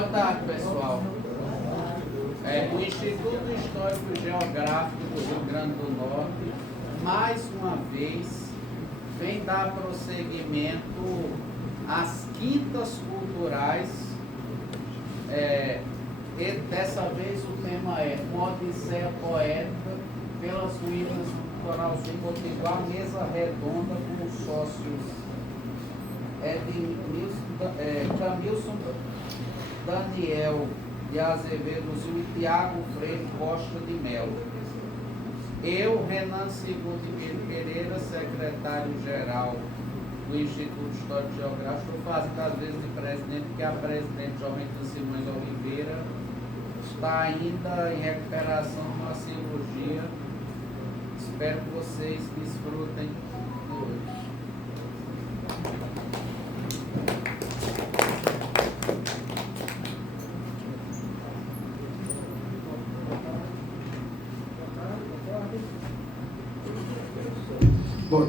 Boa tarde, pessoal. O Instituto Histórico e Geográfico do Rio Grande do Norte, mais uma vez, vem dar prosseguimento às quintas culturais. E dessa vez o tema é uma Odisseia Poética pelas ruínas do Coral de Potiguar, mesa redonda com os sócios Camilson Daniel de Azevedo Zul e Tiago Freire Costa de Melo. Eu, Renan Segundo Pereira, secretário-geral do Instituto Histórico e Geográfico, estou fazendo às vezes de presidente, porque a presidente Joventina Simões Oliveira está ainda em recuperação de uma cirurgia. Espero que vocês desfrutem de hoje. Bom.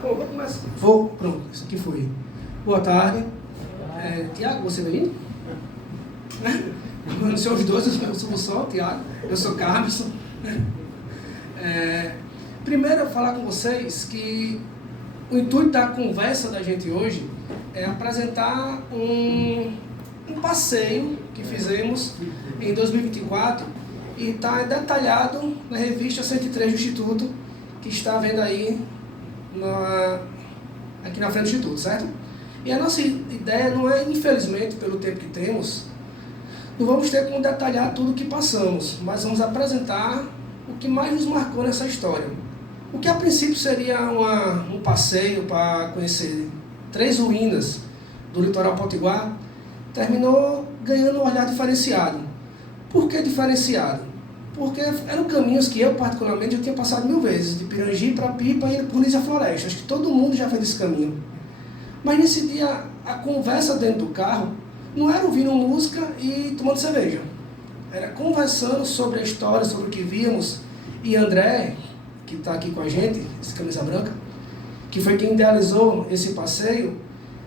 Bom, vou começar. Pronto, isso aqui foi. Boa tarde. Tiago, você veio? Não sou os dois, eu sou só o Tiago, eu sou Carlos. Primeiro, falar com vocês que o intuito da conversa da gente hoje é apresentar um passeio que fizemos em 2024 e está detalhado na revista 103 do Instituto, que está vendo aí aqui na frente do Instituto, certo? E a nossa ideia não é, infelizmente, pelo tempo que temos, não vamos ter como detalhar tudo o que passamos, mas vamos apresentar o que mais nos marcou nessa história. O que a princípio seria um passeio para conhecer 3 ruínas do litoral potiguar, terminou ganhando um olhar diferenciado. Por que diferenciado? Porque eram caminhos que eu, particularmente, já tinha passado 1000 vezes, de Pirangi para Pipa e por Nísia Floresta. Acho que todo mundo já fez esse caminho. Mas nesse dia, a conversa dentro do carro não era ouvindo música e tomando cerveja. Era conversando sobre a história, sobre o que víamos. E André, que está aqui com a gente, esse camisa branca, que foi quem idealizou esse passeio,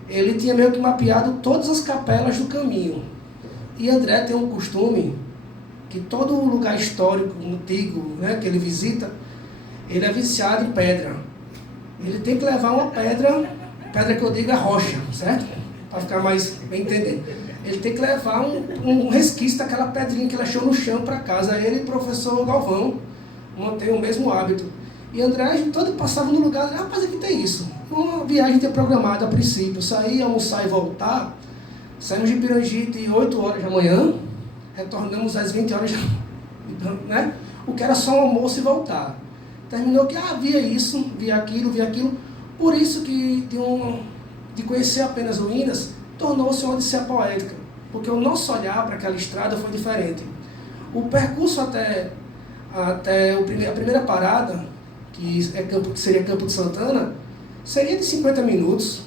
ele tinha meio que mapeado todas as capelas do caminho. E André tem um costume que todo lugar histórico, antigo, né, que ele visita, ele é viciado em pedra. Ele tem que levar uma pedra que eu digo é rocha, certo? Para ficar mais bem entender. Ele tem que levar um resquício daquela pedrinha que ele achou no chão para casa. Ele e o professor Galvão mantêm o mesmo hábito. E André, a gente todo passava no lugar, rapaz, aqui tem isso. Uma viagem tinha programada a princípio, sair, almoçar e voltar. Saímos de Pirangi de 8 horas da manhã, retornamos às 20 horas, né? O que era só um almoço e voltar. Terminou que via isso, via aquilo. Por isso que de conhecer apenas ruínas, tornou-se uma odisseia poética. Porque o nosso olhar para aquela estrada foi diferente. O percurso até a primeira parada, que seria Campo de Santana, seria de 50 minutos.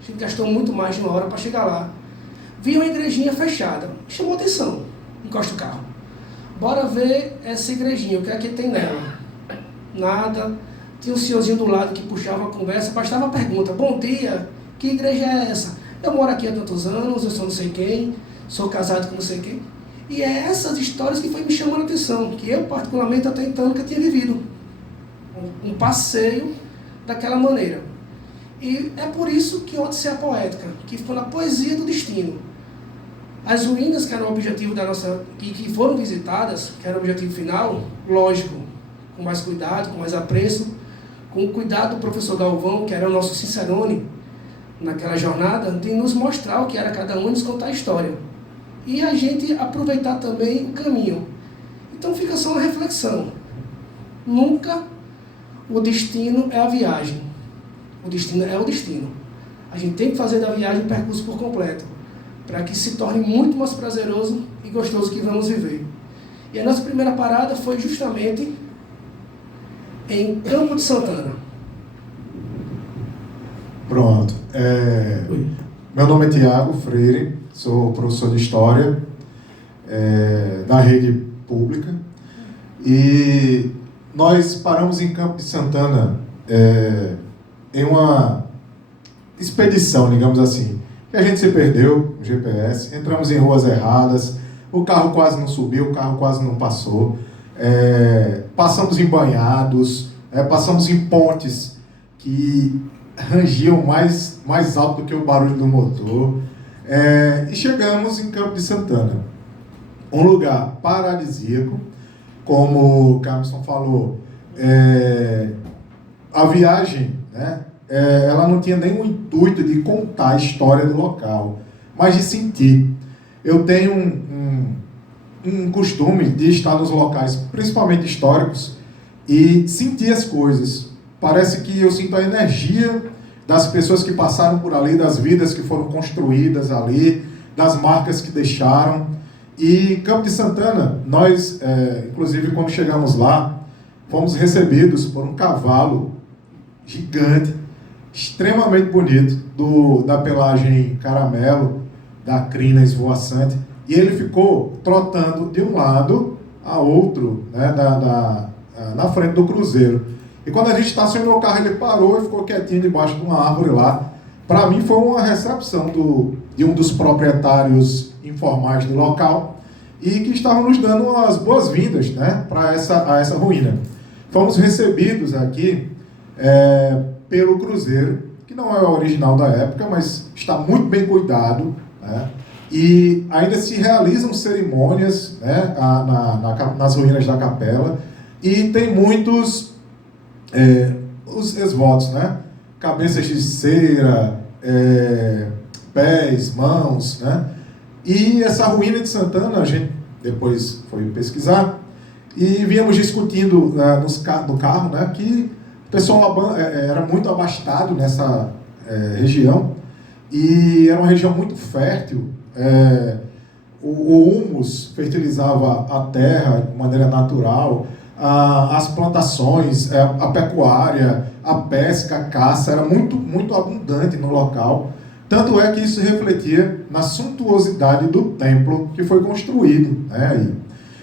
A gente gastou muito mais de 1 hora para chegar lá. Vi uma igrejinha fechada, chamou atenção, encosta o carro. Bora ver essa igrejinha, o que é que tem nela? Nada. Tinha um senhorzinho do lado que puxava a conversa, bastava a pergunta: bom dia, que igreja é essa? Eu moro aqui há tantos anos, eu sou não sei quem, sou casado com não sei quem. E é essas histórias que foi me chamando a atenção, que eu particularmente até então nunca tinha vivido. Um passeio daquela maneira. E é por isso que Odisseia Poética, que ficou na poesia do destino. As ruínas que eram o objetivo da nossa, que foram visitadas, que era o objetivo final, lógico, com mais cuidado, com mais apreço, com o cuidado do professor Galvão, que era o nosso cicerone naquela jornada, de nos mostrar o que era cada um e nos contar a história. E a gente aproveitar também o caminho. Então fica só uma reflexão. Nunca o destino é a viagem. O destino é o destino. A gente tem que fazer da viagem o percurso por completo, para que se torne muito mais prazeroso e gostoso que vamos viver. E a nossa primeira parada foi justamente em Campo de Santana. Pronto. Meu nome é Tiago Freire, sou professor de História da rede pública. E nós paramos em Campo de Santana em uma expedição, digamos assim, que a gente se perdeu no GPS, entramos em ruas erradas, o carro quase não subiu, o carro quase não passou, passamos em banhados, passamos em pontes que rangiam mais alto do que o barulho do motor, e chegamos em Campo de Santana, um lugar paradisíaco, como o Carlson falou, a viagem, né, ela não tinha nenhum intuito de contar a história do local, mas de sentir. Eu tenho um costume de estar nos locais, principalmente históricos, e sentir as coisas. Parece que eu sinto a energia das pessoas que passaram por ali, das vidas que foram construídas ali, das marcas que deixaram. E Campo de Santana, nós, inclusive quando chegamos lá, fomos recebidos por um cavalo gigante, extremamente bonito, da pelagem caramelo, da crina esvoaçante, e ele ficou trotando de um lado a outro, né, na frente do cruzeiro. E quando a gente estacionou o carro, ele parou e ficou quietinho debaixo de uma árvore lá. Para mim foi uma recepção de um dos proprietários informais do local e que estavam nos dando as boas-vindas, né, a essa ruína. Fomos recebidos aqui pelo cruzeiro, que não é o original da época, mas está muito bem cuidado, né? E ainda se realizam cerimônias, né, nas ruínas da capela, e tem muitos os esvotos, né? Cabeças de cera, pés, mãos, né? E essa ruína de Santana, a gente depois foi pesquisar, e víamos discutindo no carro, né, que o pessoal era muito abastado nessa região, e era uma região muito fértil. O humus fertilizava a terra de maneira natural, as plantações, a pecuária, a pesca, a caça, era muito, muito abundante no local. Tanto é que isso refletia na suntuosidade do templo que foi construído, né, aí.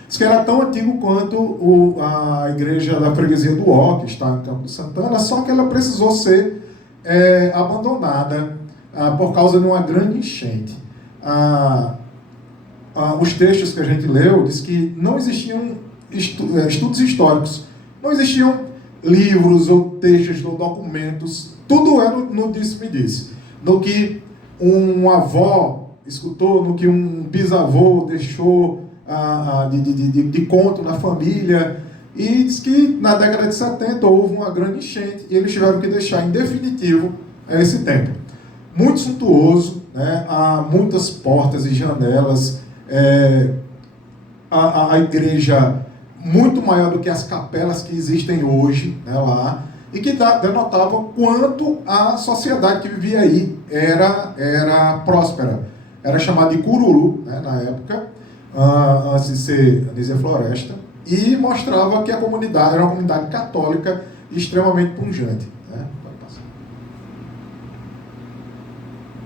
Diz que era tão antigo quanto a igreja da freguesia do Ó, que está em Campo de Santana, só que ela precisou ser abandonada por causa de uma grande enchente. Os textos que a gente leu diz que não existiam estudos históricos, não existiam livros ou textos ou documentos, tudo é no disse-me-disse, no que um avó escutou, no que um bisavô deixou de conto na família, e diz que na década de 70 houve uma grande enchente e eles tiveram que deixar em definitivo esse templo. Muito suntuoso, né? Há muitas portas e janelas, a igreja muito maior do que as capelas que existem hoje, né, lá, e que denotava quanto a sociedade que vivia aí era próspera. Era chamada de Cururu, né, na época, antes de ser Anísia Floresta, e mostrava que a comunidade era uma comunidade católica extremamente pujante, né?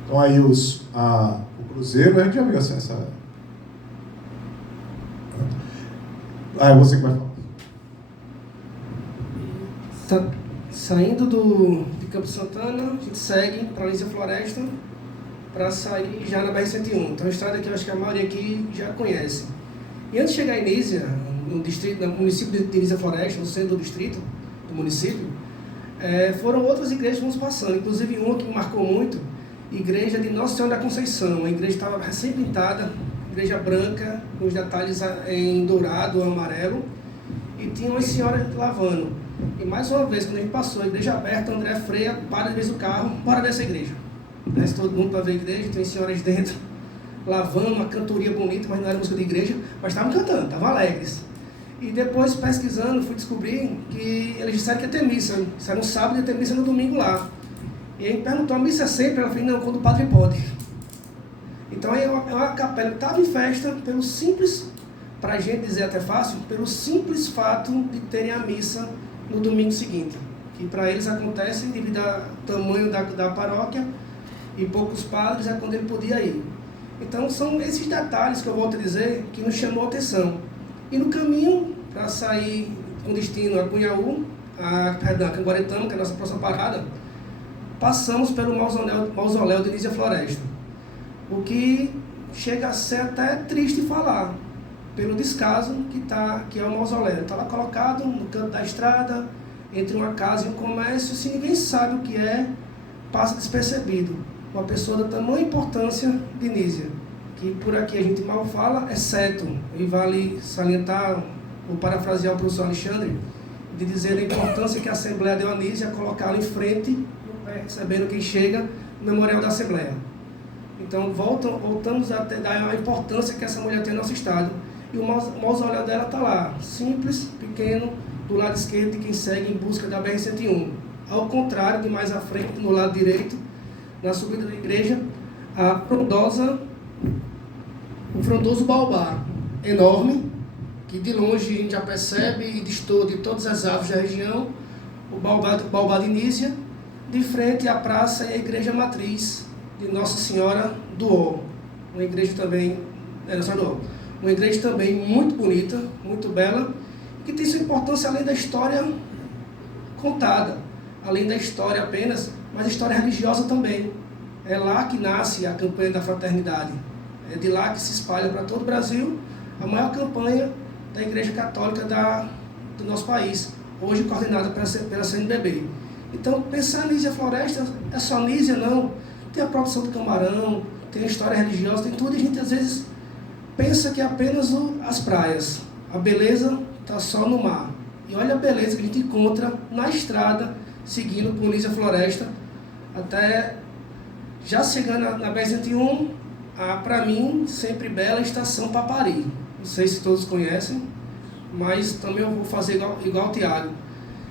Então aí o cruzeiro, a gente já viu essa... é você que vai falar. Saindo de Campo Santana, a gente segue para Anísia Floresta, para sair já na BR-101. Então, é uma estrada que eu acho que a maioria aqui já conhece. E antes de chegar em Anísia, no município de Anísia Floresta, no centro do distrito, do município, foram outras igrejas que fomos passando, inclusive uma que me marcou muito, igreja de Nossa Senhora da Conceição. A igreja estava recém-pintada, igreja branca, com os detalhes em dourado ou amarelo, e tinha umas senhoras lavando. E mais uma vez, quando a gente passou, a igreja aberta, André freia, para de vez o carro, bora dessa igreja. Desce todo mundo para ver a igreja, tem senhoras dentro, lavando, uma cantoria bonita, mas não era música de igreja, mas estavam cantando, estavam alegres. E depois, pesquisando, fui descobrir que eles disseram que ia ter missa. Isso era no sábado e ia ter missa no domingo lá. E a gente perguntou, a missa é sempre? Ela falou, não, quando o padre pode. Então é uma capela que estava em festa, pelo simples, para a gente dizer até fácil, pelo simples fato de terem a missa no domingo seguinte. Que para eles acontece devido ao tamanho da paróquia, e poucos padres é quando ele podia ir. Então são esses detalhes que eu volto a dizer que nos chamou a atenção. E no caminho, para sair com destino a Cunhaú, Camguaretama, que é a nossa próxima parada, passamos pelo mausoléu de Nísia Floresta, o que chega a ser até triste falar, pelo descaso que é o mausoléu. Está lá colocado no canto da estrada, entre uma casa e um comércio, se ninguém sabe o que é, passa despercebido. Uma pessoa da tamanha importância de Nísia, que por aqui a gente mal fala, exceto, e vale salientar, ou parafrasear o professor Alexandre, de dizer a importância que a Assembleia deu a Nísia, colocá-la em frente, recebendo quem chega, no memorial da Assembleia. Então voltamos a dar a importância que essa mulher tem no nosso estado. E o mausoléu dela está lá, simples, pequeno, do lado esquerdo de quem segue em busca da BR-101. Ao contrário de mais à frente, no lado direito, na subida da igreja, o frondoso baobá enorme, que de longe a gente já percebe e distor de todas as árvores da região, o baobá de Nísia, de frente à praça e à igreja matriz de Nossa Senhora do Ó, uma igreja também, uma igreja também muito bonita, muito bela, que tem sua importância além da história contada, além da história apenas, mas a história religiosa também. É lá que nasce a campanha da fraternidade, é de lá que se espalha para todo o Brasil a maior campanha da Igreja Católica do nosso país, hoje coordenada pela CNBB. Então, pensar em Nísia Floresta, é só Nísia, não. Tem a própria Santo Camarão, tem a história religiosa, tem tudo, e a gente às vezes pensa que é apenas as praias. A beleza está só no mar. E olha a beleza que a gente encontra na estrada, seguindo por Nísia Floresta, até já chegando na BR-101, para mim, sempre bela estação Papari. Não sei se todos conhecem, mas também eu vou fazer igual o Tiago.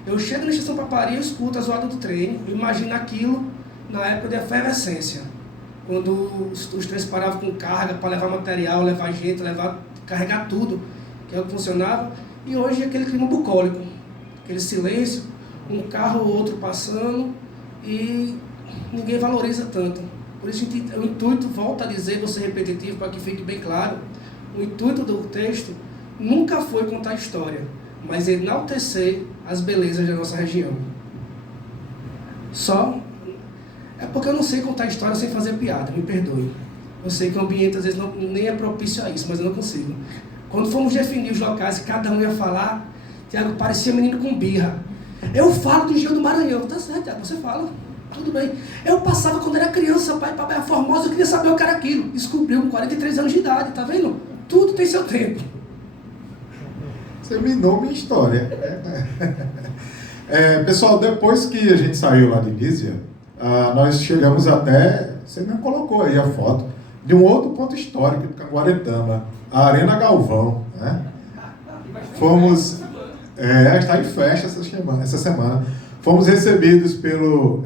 Eu chego na estação Papari, eu escuto a zoada do trem, eu imagino aquilo na época de efervescência, quando os trens paravam com carga para levar material, levar gente, carregar tudo, que é o que funcionava. E hoje é aquele clima bucólico, aquele silêncio, um carro ou outro passando e ninguém valoriza tanto. Por isso o intuito, volto a dizer, vou ser repetitivo para que fique bem claro, o intuito do texto nunca foi contar história, mas enaltecer as belezas da nossa região. Só é porque eu não sei contar história sem fazer piada, me perdoe. Eu sei que o ambiente às vezes nem é propício a isso, mas eu não consigo. Quando fomos definir os locais e cada um ia falar, Tiago parecia menino com birra. Eu falo do Engenho do Maranhão. Tá certo, Tiago, você fala. Tudo bem. Eu passava quando era criança, pai, para Baía Formosa, eu queria saber o que era aquilo. Descobriu com 43 anos de idade, tá vendo? Tudo tem seu tempo. Você minou minha história. Pessoal, depois que a gente saiu lá de Nísia, nós chegamos até, você não colocou aí a foto, de um outro ponto histórico de Canguaretama, a Arena Galvão, né? Fomos, está em festa essa semana. Fomos recebidos pelo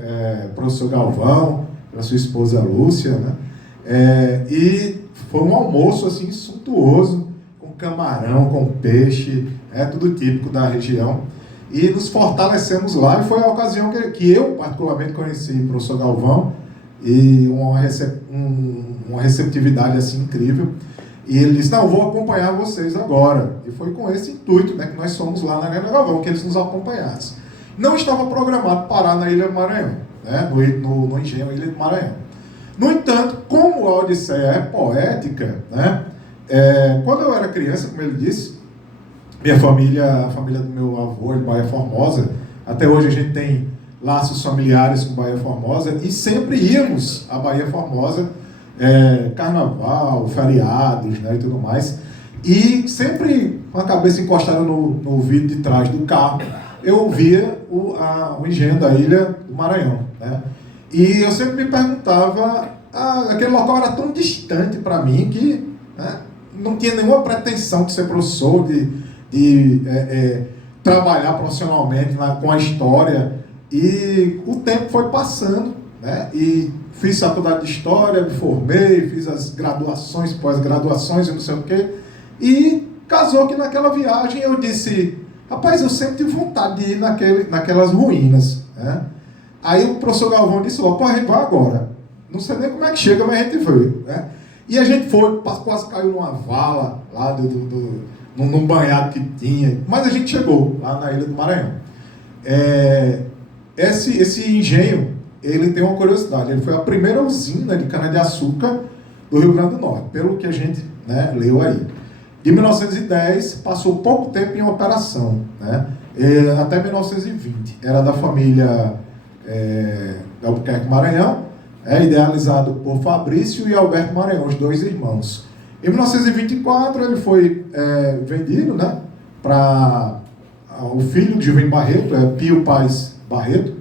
professor Galvão, pela sua esposa Lúcia, né? E foi um almoço assim suntuoso, com camarão, com peixe, tudo típico da região. E nos fortalecemos lá, e foi a ocasião que eu particularmente conheci o professor Galvão, e uma receptividade assim incrível. E ele disse, não, vou acompanhar vocês agora. E foi com esse intuito, né, que nós fomos lá na Arena Galvão, que eles nos acompanhassem. Não estava programado parar na Ilha do Maranhão, né, no Engenho Ilha do Maranhão. No entanto, como a Odisseia é poética, né, quando eu era criança, como ele disse, minha família, a família do meu avô de Baía Formosa, até hoje a gente tem laços familiares com Baía Formosa, e sempre íamos a Baía Formosa, carnaval, feriados, né, e tudo mais, e sempre com a cabeça encostada no vidro de trás do carro, eu via o engenho da Ilha do Maranhão, né? E eu sempre me perguntava, aquele local era tão distante para mim que, né, não tinha nenhuma pretensão de ser professor, de trabalhar profissionalmente com a história, e o tempo foi passando, né? E fiz faculdade de História, me formei, fiz as graduações, pós-graduações e não sei o quê, e casou que naquela viagem eu disse, rapaz, eu sempre tive vontade de ir naquelas ruínas, né? Aí o professor Galvão disse, pô, a gente vai agora, não sei nem como é que chega, mas a gente foi, né? E a gente foi, quase caiu numa vala lá num banhado que tinha, mas a gente chegou lá na Ilha do Maranhão. Esse engenho, ele tem uma curiosidade. Ele foi a primeira usina de cana-de-açúcar do Rio Grande do Norte, pelo que a gente, né, leu aí. De 1910, passou pouco tempo em operação, né? Até 1920. Era da família Albuquerque Maranhão, idealizado por Fabrício e Alberto Maranhão, os dois irmãos. Em 1924, ele foi vendido, né, para o filho de Juvenil Barreto, Pio Paes Barreto,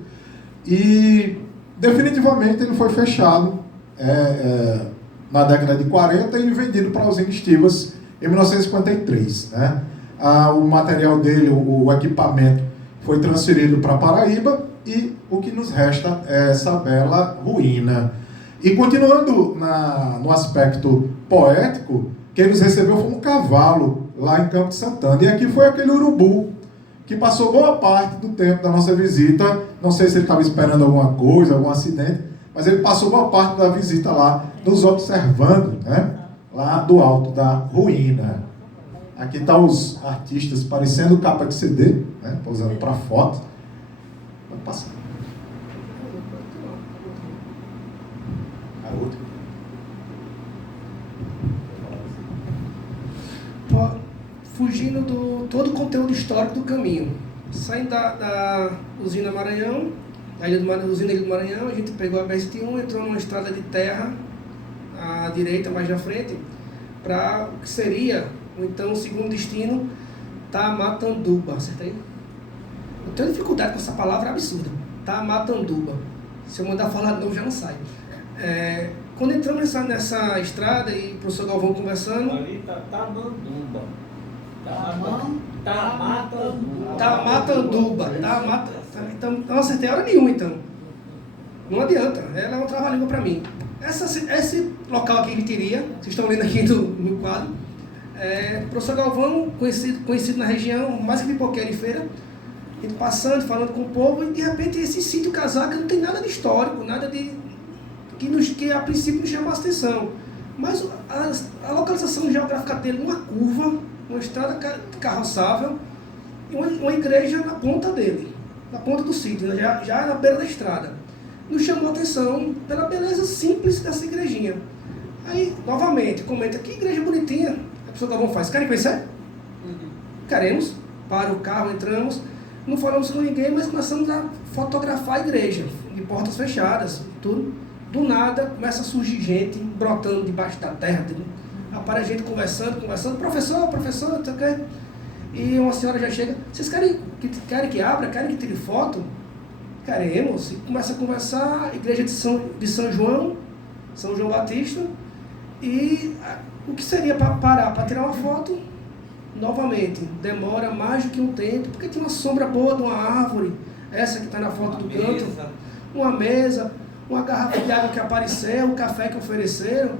e definitivamente ele foi fechado na década de 40 e vendido para a usina Estivas em 1953. Né? O material dele, o equipamento, foi transferido para Paraíba e o que nos resta é essa bela ruína. E continuando no aspecto poético, quem nos recebeu foi um cavalo lá em Campo de Santana. E aqui foi aquele urubu que passou boa parte do tempo da nossa visita. Não sei se ele estava esperando alguma coisa, algum acidente, mas ele passou boa parte da visita lá, nos observando, né, lá do alto da ruína. Aqui estão os artistas parecendo capa de CD, né, posando para foto. Pode passar. A outra. Fugindo do todo o conteúdo histórico do caminho. Saindo da usina Maranhão, da usina Ilha do Maranhão, a gente pegou a BR-101, entrou numa estrada de terra à direita, mais na frente, para o que seria, então, o segundo destino, Tamatanduba. Acertei? Eu tenho dificuldade com essa palavra absurda. Tamatanduba. Se eu mandar falar de novo, já não sai. Quando entramos nessa estrada e o professor Galvão conversando... Ali está Tamanduba. Tamatanduba. Então, não acertei hora nenhuma, então. Não adianta. Ela é uma trava-língua para mim. Esse local aqui em Vitiria, vocês estão vendo aqui no quadro, professor Galvão, conhecido na região, mais que pipoqueiro em feira, ele passando, falando com o povo, e de repente esse sítio Casaca não tem nada de histórico, nada de que a princípio nos chama a atenção. Mas a localização geográfica dele, uma curva, uma estrada carroçável e uma igreja na ponta dele, na ponta do sítio, já na beira da estrada. Nos chamou a atenção pela beleza simples dessa igrejinha. Aí, novamente, comenta, que igreja bonitinha. A pessoa Galvão faz, querem conhecer? Queremos. Para o carro, entramos, não falamos com ninguém, mas começamos a fotografar a igreja, de portas fechadas, tudo. Do nada, começa a surgir gente brotando debaixo da terra. Aparece gente conversando, professor, e uma senhora já chega, vocês querem que abra, querem que tire foto? Queremos. E começa a conversar, igreja de São João Batista, e o que seria para parar, para tirar uma foto? Novamente, demora mais do que um tempo, porque tem uma sombra boa de uma árvore, essa que está na foto do canto, uma mesa, uma garrafa de água que apareceu, um café que ofereceram,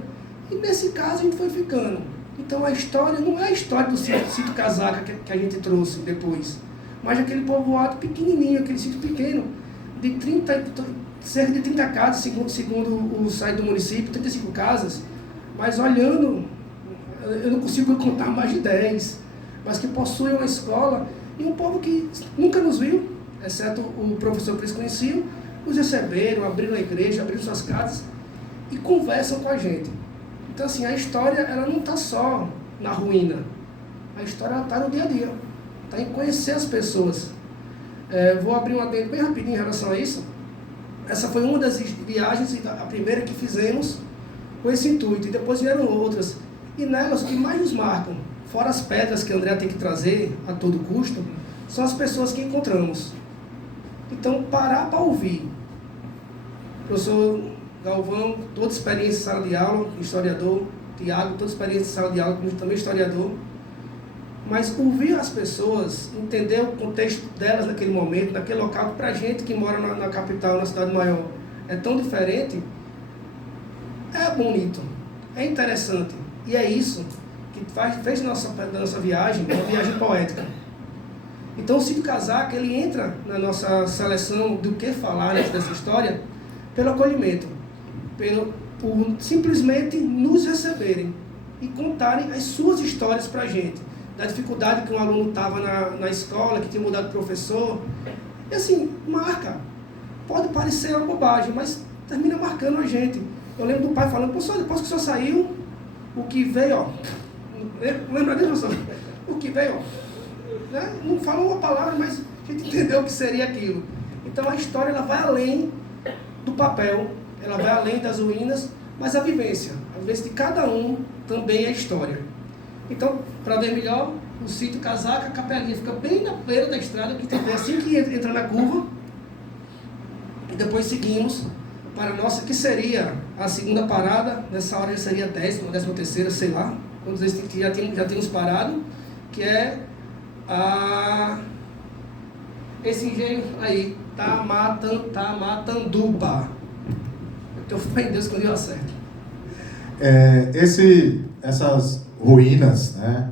e nesse caso a gente foi ficando. Então a história não é a história do sítio Casaca que a gente trouxe depois, mas aquele povoado pequenininho, aquele sítio pequeno, de cerca de 30 casas, segundo o site do município, 35 casas, mas olhando, eu não consigo contar mais de 10, mas que possuem uma escola, e um povo que nunca nos viu, exceto o professor que eles conheciam, nos receberam, abriram a igreja, abriram suas casas e conversam com a gente. Então, assim, a história ela não está só na ruína. A história está no dia a dia. Está em conhecer as pessoas. Vou abrir um adendo bem rapidinho em relação a isso. Essa foi uma das viagens, a primeira que fizemos com esse intuito. E depois vieram outras. E nelas, o que mais nos marcam, fora as pedras que a André tem que trazer a todo custo, são as pessoas que encontramos. Então, parar para ouvir. Professor Galvão, toda experiência em sala de aula, historiador. Tiago, toda experiência em sala de aula, também historiador. Mas ouvir as pessoas, entender o contexto delas naquele momento, naquele local, que para a gente que mora na capital, na cidade maior, é tão diferente, é bonito, é interessante. E é isso que fez da nossa viagem uma viagem poética. Então o sítio Casaca, ele entra na nossa seleção do que falar dessa história pelo acolhimento, por simplesmente nos receberem e contarem as suas histórias para a gente, da dificuldade que um aluno estava na escola, que tinha mudado de professor, e assim, marca. pode parecer uma bobagem, mas termina marcando a gente. Eu lembro do pai falando, professor, depois que o senhor saiu, o que veio, ó. Lembra disso, professor? O que veio, ó. Né? Não falou uma palavra, mas a gente entendeu o que seria aquilo. Então a história ela vai além do papel, ela vai além das ruínas, mas a vivência de cada um também é história. Então, para ver melhor, o sítio Casaca, a capelinha fica bem na beira da estrada, que tem assim que entra na curva, e depois seguimos para a nossa, que seria a segunda parada, nessa hora já seria a 13ª, sei lá, quando eles já tínhamos parado, que é esse engenho aí, Tamatanduba. Eu tenho fé em Deus quando eu acerto. Essas ruínas, né,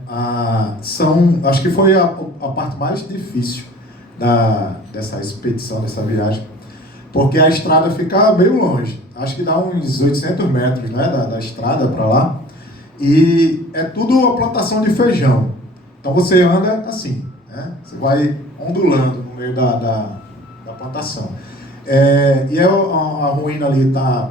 são, acho que foi a parte mais difícil dessa expedição, dessa viagem, porque a estrada fica meio longe, acho que dá uns 800 metros, né, da estrada para lá, e é tudo a plantação de feijão, então você anda assim, né, você vai ondulando no meio da plantação, e a ruína ali está...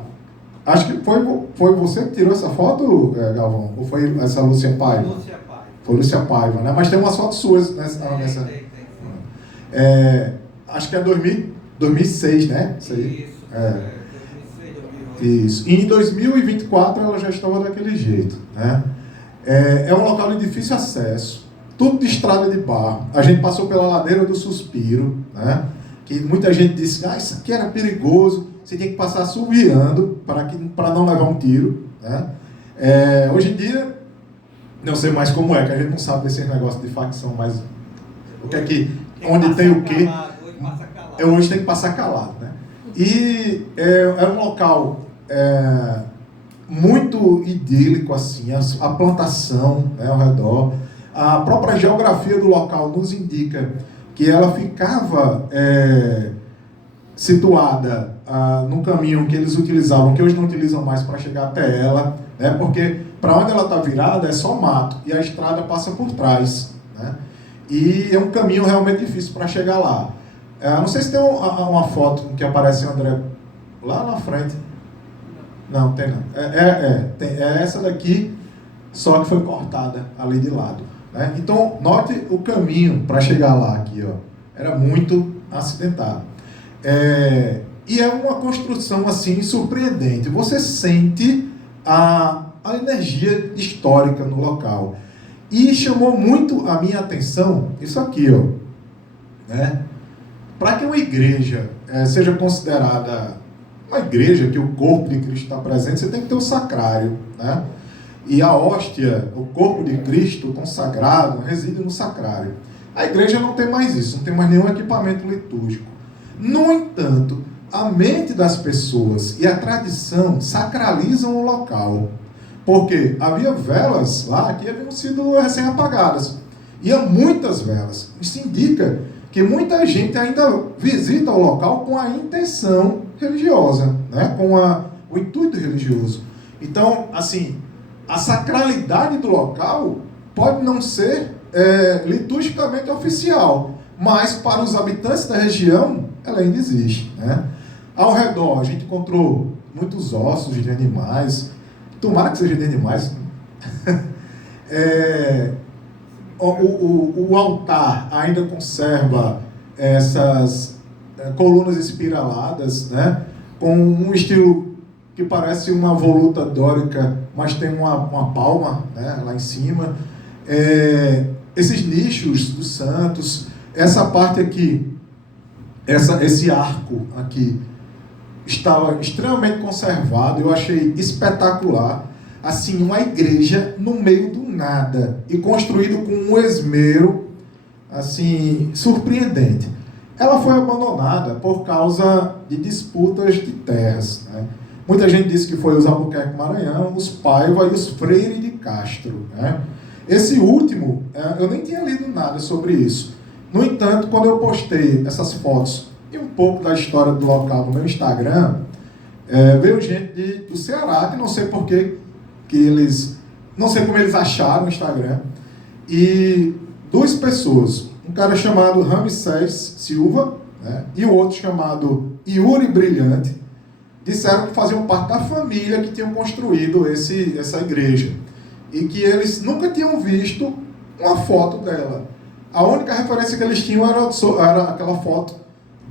Acho que foi você que tirou essa foto, Galvão? Ou foi essa Lúcia Paiva? Lúcia Paiva. Foi Lúcia Paiva, né? Mas tem umas fotos suas nessa... Tem. Acho que é 2006, né? Isso, 2006, 2008. Isso. E em 2024 ela já estava daquele jeito, né? É um local de difícil acesso, tudo de estrada de barro. A gente passou pela Ladeira do Suspiro, né? Que muita gente disse, isso aqui era perigoso. Você tem que passar assoviando para não levar um tiro, né? Hoje em dia, não sei mais como é, que a gente não sabe desses negócios de facção, mas o que é que, onde tem o quê? Hoje tem que passar calado, né? E é um local muito idílico, assim, a plantação, né, ao redor. A própria geografia do local nos indica que ela ficava situada num caminho que eles utilizavam, que hoje não utilizam mais para chegar até ela, né? Porque para onde ela está virada é só mato e a estrada passa por trás, né? E é um caminho realmente difícil para chegar lá. Não sei se tem uma foto que aparece o André lá na frente. Não, tem não. É essa daqui, só que foi cortada ali de lado, né? Então, note o caminho para chegar lá aqui, ó. Era muito acidentado. E é uma construção assim surpreendente. Você sente a energia histórica no local. E chamou muito a minha atenção isso aqui, ó, né? Para que uma igreja seja considerada uma igreja, que o corpo de Cristo está presente, você tem que ter o sacrário, né? E a hóstia, o corpo de Cristo consagrado, reside no sacrário. A igreja não tem mais isso, não tem mais nenhum equipamento litúrgico. No entanto, a mente das pessoas e a tradição sacralizam o local. Porque havia velas lá que haviam sido recém-apagadas. E há muitas velas. Isso indica que muita gente ainda visita o local com a intenção religiosa, né? Com o intuito religioso. Então, assim, a sacralidade do local pode não ser liturgicamente oficial, mas para os habitantes da região, ela ainda existe, né? Ao redor, a gente encontrou muitos ossos de animais, tomara que seja de animais. O altar ainda conserva essas colunas espiraladas, né? Com um estilo que parece uma voluta dórica, mas tem uma palma, né, lá em cima. Esses nichos dos santos, essa parte aqui, esse arco aqui, estava extremamente conservado, eu achei espetacular. Assim, uma igreja no meio do nada e construído com um esmero, assim, surpreendente. Ela foi abandonada por causa de disputas de terras, né? Muita gente disse que foi os Albuquerque Maranhão, os Paiva e os Freire de Castro, né? Esse último, eu nem tinha lido nada sobre isso. No entanto, quando eu postei essas fotos e um pouco da história do local no meu Instagram, veio gente do Ceará, que não sei por que eles... Não sei como eles acharam o Instagram. E duas pessoas. Um cara chamado Ramsés Silva, né, e o outro chamado e Uri Brilhante disseram que faziam parte da família que tinham construído essa igreja. E que eles nunca tinham visto uma foto dela. A única referência que eles tinham era aquela foto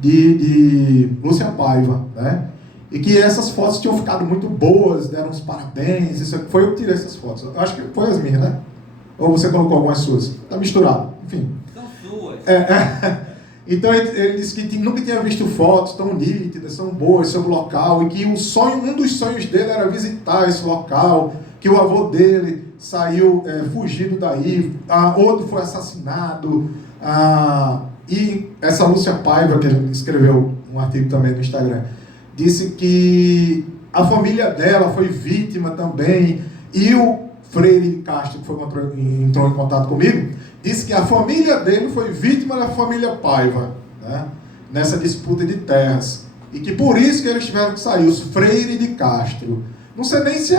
de Lúcia Paiva, né? E que essas fotos tinham ficado muito boas, deram uns parabéns. Isso foi eu que tirei essas fotos. Eu acho que foi as minhas, né? Ou você colocou algumas suas? Está misturado. Enfim. São suas. Então ele disse que nunca tinha visto fotos tão nítidas, tão boas sobre o local, e que um dos sonhos dele era visitar esse local, que o avô dele saiu fugido daí, outro foi assassinado, e essa Lúcia Paiva, que escreveu um artigo também no Instagram, disse que a família dela foi vítima também, e o Freire Castro, que entrou em contato comigo, disse que a família dele foi vítima da família Paiva, né, nessa disputa de terras, e que por isso que eles tiveram que sair, os Freire de Castro. Não sei nem se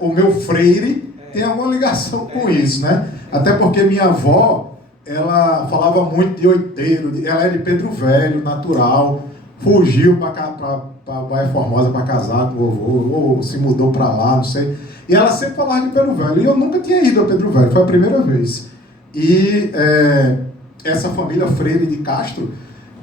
o meu Freire tem alguma ligação com isso, né? Até porque minha avó, ela falava muito de oiteiro, ela é de Pedro Velho, natural, fugiu para Baía Formosa para casar com o vovô, ou se mudou para lá, não sei. E ela sempre falava de Pedro Velho, e eu nunca tinha ido a Pedro Velho, foi a primeira vez. E essa família Freire de Castro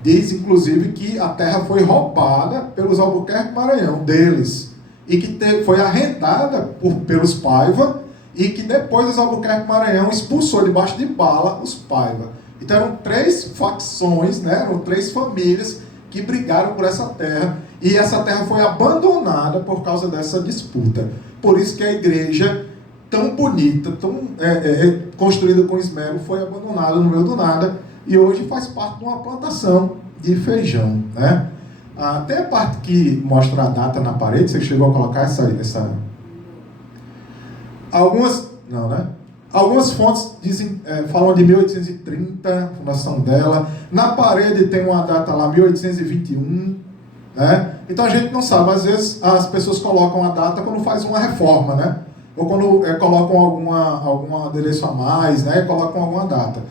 diz, inclusive, que a terra foi roubada pelos Albuquerque Maranhão, deles, e que foi arrendada pelos Paiva, e que depois os Albuquerque Maranhão expulsou debaixo de bala os Paiva. Então eram 3 facções, né? Eram 3 famílias que brigaram por essa terra, e essa terra foi abandonada por causa dessa disputa. Por isso que a igreja, tão bonita, tão construída com esmero, foi abandonada no meio do nada, e hoje faz parte de uma plantação de feijão, né? Tem a parte que mostra a data na parede, você chegou a colocar essa... Algumas fontes falam de 1830, a fundação dela. Na parede tem uma data lá, 1821, né? Então a gente não sabe, às vezes as pessoas colocam a data quando faz uma reforma, né? Ou quando colocam algum adereço a mais, né? Colocam alguma data.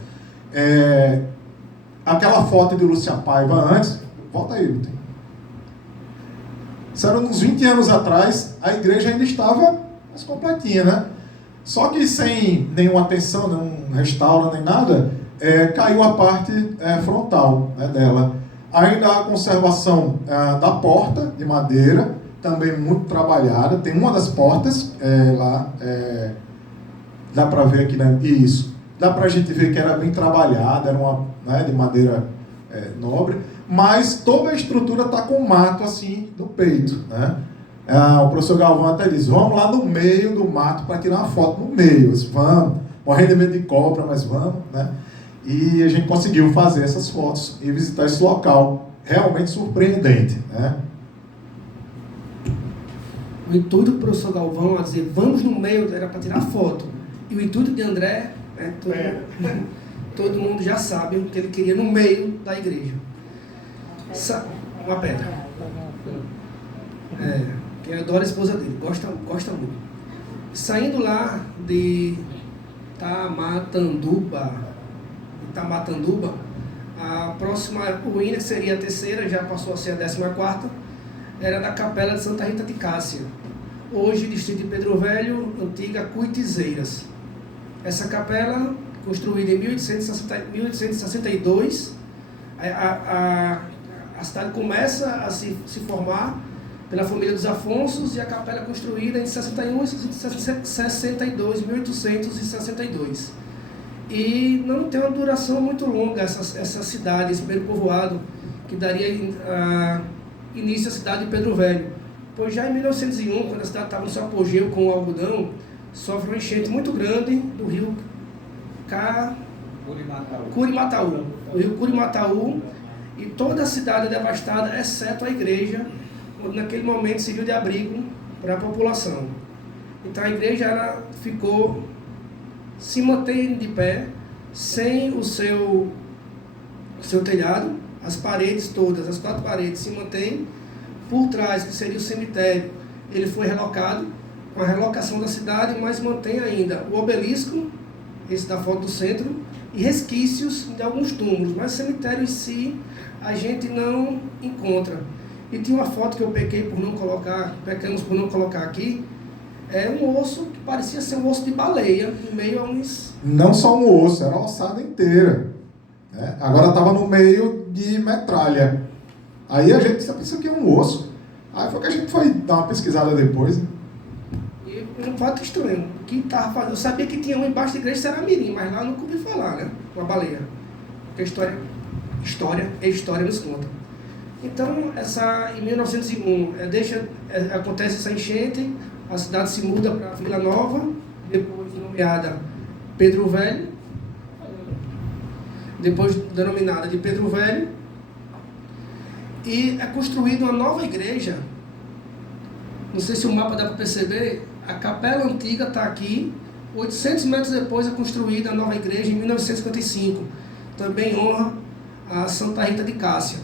Aquela foto de Lúcia Paiva antes, volta aí, Lúcia. Isso era uns 20 anos atrás, a igreja ainda estava mais completinha, né? Só que sem nenhuma atenção, nenhum restauro, nem nada, caiu a parte frontal, né, dela. Ainda há a conservação da porta de madeira, também muito trabalhada. Tem uma das portas lá, dá para ver aqui, né? Isso. Dá para a gente ver que era bem trabalhada, era uma, né, de madeira nobre, mas toda a estrutura está com mato assim no peito, né? O professor Galvão até diz, vamos lá no meio do mato para tirar uma foto no meio. Vamos, morrendo de medo de cobra, mas vamos, né? E a gente conseguiu fazer essas fotos e visitar esse local realmente surpreendente, né? O intuito do professor Galvão a dizer, vamos no meio, era para tirar foto. E o intuito de André, todo mundo já sabe o que ele queria no meio da igreja. Uma pedra. Quem adora a esposa dele, gosta muito. Saindo lá de Tamatanduba, a próxima ruína, que seria a terceira, já passou a ser a 14ª, era da Capela de Santa Rita de Cássia. Hoje, distrito de Pedro Velho, antiga Cuitizeiras. Essa capela, construída em 1862, a cidade começa a se formar pela família dos Afonsos, e a capela é construída em 61 e 62, 1862. E não tem uma duração muito longa essa cidade, esse primeiro povoado, que daria início à cidade de Pedro Velho. Pois já em 1901, quando a cidade estava no seu apogeu com o algodão, sofre uma enchente muito grande do rio Curimataú. O rio Curimataú, e toda a cidade é devastada, exceto a igreja, onde naquele momento serviu de abrigo para a população. Então a igreja se mantém de pé, sem o seu telhado, as paredes todas, as 4 paredes se mantêm. Por trás, que seria o cemitério, ele foi relocado, com a relocação da cidade, mas mantém ainda o obelisco, esse da foto do centro, e resquícios de alguns túmulos, mas o cemitério em si a gente não encontra. E tinha uma foto que eu pecamos por não colocar aqui, um osso que parecia ser um osso de baleia, em meio a uns... Não só um osso, era uma ossada inteira. Né? Agora estava no meio de metralha. Aí a gente disse, isso aqui é um osso. Aí foi que a gente foi dar uma pesquisada depois. Né? E um fato estranho, que tava fazendo, eu sabia que tinha um embaixo da igreja de Seramirim, mas lá eu nunca ouvi falar, né? Uma baleia. Porque a história nos conta. Então, em 1901, acontece essa enchente, a cidade se muda para Vila Nova, depois nomeada Pedro Velho, depois denominada de Pedro Velho, e é construída uma nova igreja. Não sei se o mapa dá para perceber, a capela antiga está aqui, 800 metros depois é construída a nova igreja em 1955, também honra a Santa Rita de Cássia.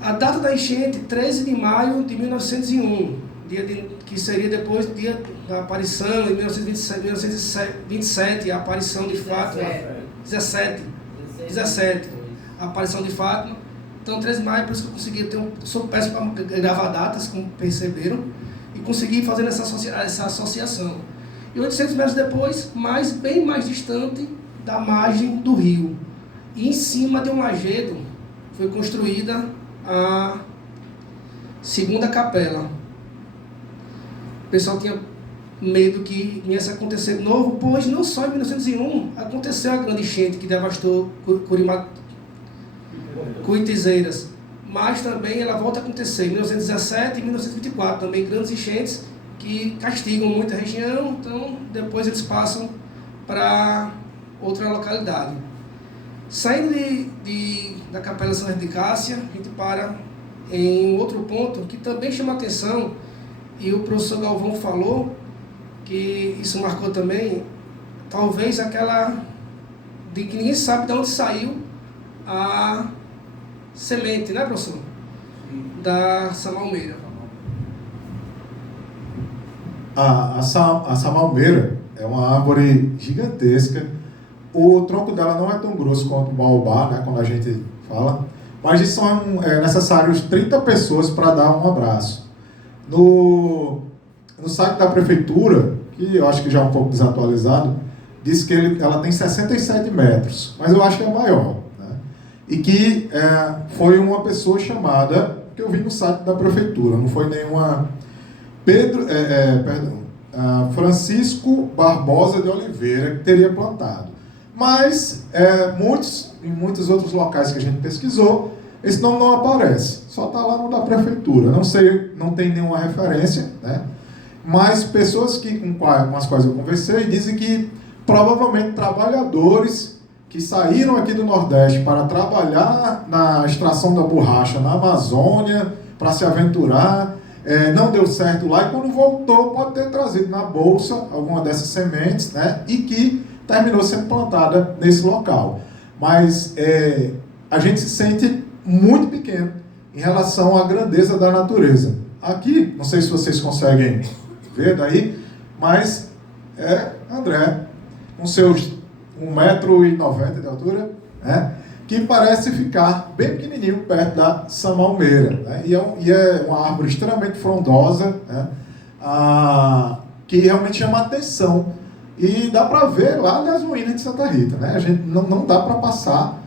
A data da enchente, 13 de maio de 1901, que seria depois do dia da aparição, em 1927, a aparição de Fátima. 17, a aparição de Fátima. Então, 13 de maio, por isso que eu consegui sou péssimo para gravar datas, como perceberam, e consegui fazer essa associação. E 800 metros depois, bem mais distante da margem do rio. E em cima de um lajedo foi construída a segunda capela. O pessoal tinha medo que viesse a acontecer de novo, pois não só em 1901 aconteceu a grande enchente que devastou Cuitizeiras, mas também ela volta a acontecer em 1917 e 1924, também grandes enchentes que castigam muita região, então depois eles passam para outra localidade. Saindo da Capela Santa Rita de Cássia, a gente para em outro ponto que também chama atenção, e o professor Galvão falou que isso marcou também, talvez aquela de que ninguém sabe de onde saiu a semente, né, professor? Da samalmeira. A samalmeira é uma árvore gigantesca. O tronco dela não é tão grosso quanto o baobá, né, quando a gente fala, mas são necessários 30 pessoas para dar um abraço. No site da prefeitura, que eu acho que já é um pouco desatualizado, diz que ela tem 67 metros, mas eu acho que é maior. Né? E que foi uma pessoa chamada, que eu vi no site da prefeitura, não foi nenhuma... Francisco Barbosa de Oliveira, que teria plantado. Mas em muitos outros locais que a gente pesquisou, esse nome não aparece, só está lá no da prefeitura. Não sei, não tem nenhuma referência, né? Mas pessoas com as quais eu conversei dizem que provavelmente trabalhadores que saíram aqui do Nordeste para trabalhar na extração da borracha na Amazônia, para se aventurar, não deu certo lá, e quando voltou pode ter trazido na bolsa alguma dessas sementes, né? E que terminou sendo plantada nesse local. Mas a gente se sente muito pequeno em relação à grandeza da natureza. Aqui, não sei se vocês conseguem ver daí, mas André, com seus 1,90 m de altura, né, que parece ficar bem pequenininho perto da samalmeira. Né, e é uma árvore extremamente frondosa, né, que realmente chama a atenção. E dá para ver lá nas ruínas de Santa Rita. Né, a gente não dá para passar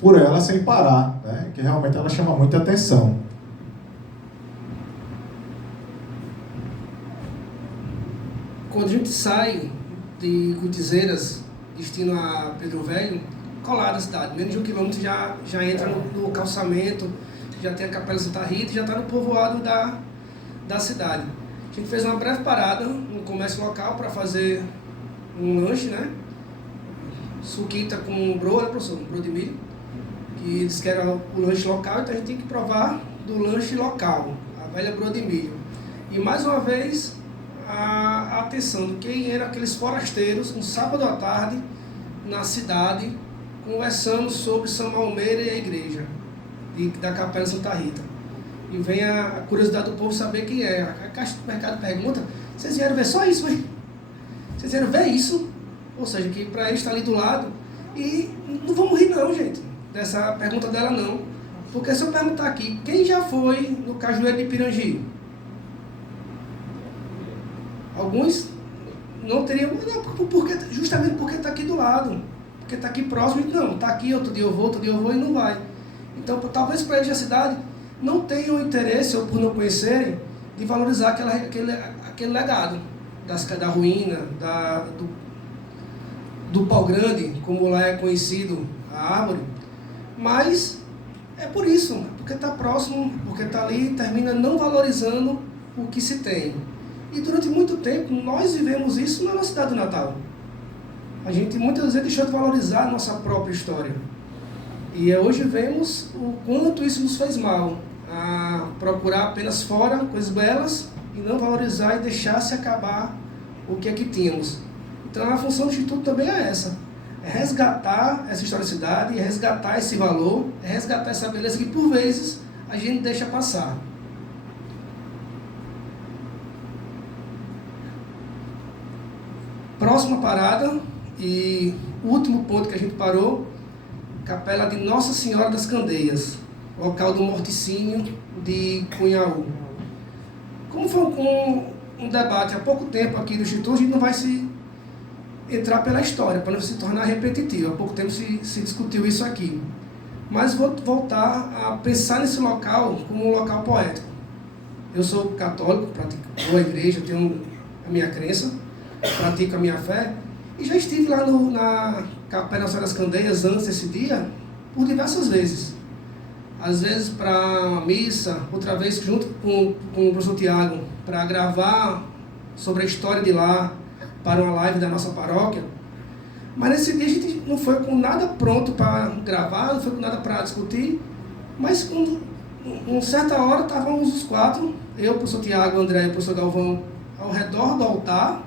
por ela sem parar, né, que realmente ela chama muita atenção. Quando a gente sai de Cuitizeiras, destino a Pedro Velho, colado à cidade, menos de 1 quilômetro já entra no calçamento, já tem a Capela Santa Rita, já está no povoado da cidade. A gente fez uma breve parada no comércio local para fazer um lanche, né? Suquita com broa, né, professor? Um broa de milho, que disse que era o lanche local, então a gente tem que provar do lanche local, a velha broa de milho. E mais uma vez, a atenção de quem eram aqueles forasteiros, um sábado à tarde, na cidade, conversando sobre samalmeira e a igreja da Capela Santa Rita. E vem a curiosidade do povo saber quem é. A Caixa do Mercado pergunta: vocês vieram ver só isso, hein? Vocês vieram ver isso? Ou seja, que para eles estar ali do lado. E não vamos rir não, gente, dessa pergunta dela não. Porque se eu perguntar aqui, quem já foi no Cajueiro de Pirangi? Alguns não teriam, justamente porque está aqui do lado, porque está aqui próximo, não, está aqui, outro dia eu vou e não vai. Então, talvez para eles da cidade não tenham interesse, ou por não conhecerem, de valorizar aquele legado da ruína, do pau grande, como lá é conhecido a árvore, mas é por isso, porque está próximo, porque está ali, termina não valorizando o que se tem. E durante muito tempo nós vivemos isso na nossa cidade do Natal. A gente muitas vezes deixou de valorizar a nossa própria história. E hoje vemos o quanto isso nos fez mal, a procurar apenas fora coisas belas e não valorizar e deixar se acabar o que aqui tínhamos. Então a função do Instituto também é essa, é resgatar essa historicidade, é resgatar esse valor, é resgatar essa beleza que por vezes a gente deixa passar. Próxima parada e último ponto que a gente parou, Capela de Nossa Senhora das Candeias, local do morticínio de Cunhaú. Como foi um debate há pouco tempo aqui do Instituto, a gente não vai se entrar pela história, para não se tornar repetitivo. Há pouco tempo se discutiu isso aqui. Mas vou voltar a pensar nesse local como um local poético. Eu sou católico, vou à igreja, tenho a minha crença, pratico a minha fé, e já estive lá na Capela Nossa Senhora das Candeias antes desse dia, por diversas vezes. Às vezes para missa, outra vez junto com o professor Tiago, para gravar sobre a história de lá, para uma live da nossa paróquia. Mas nesse dia a gente não foi com nada pronto para gravar, não foi com nada para discutir, mas com uma certa hora estávamos os quatro, eu, o professor Tiago, o André e o professor Galvão, ao redor do altar,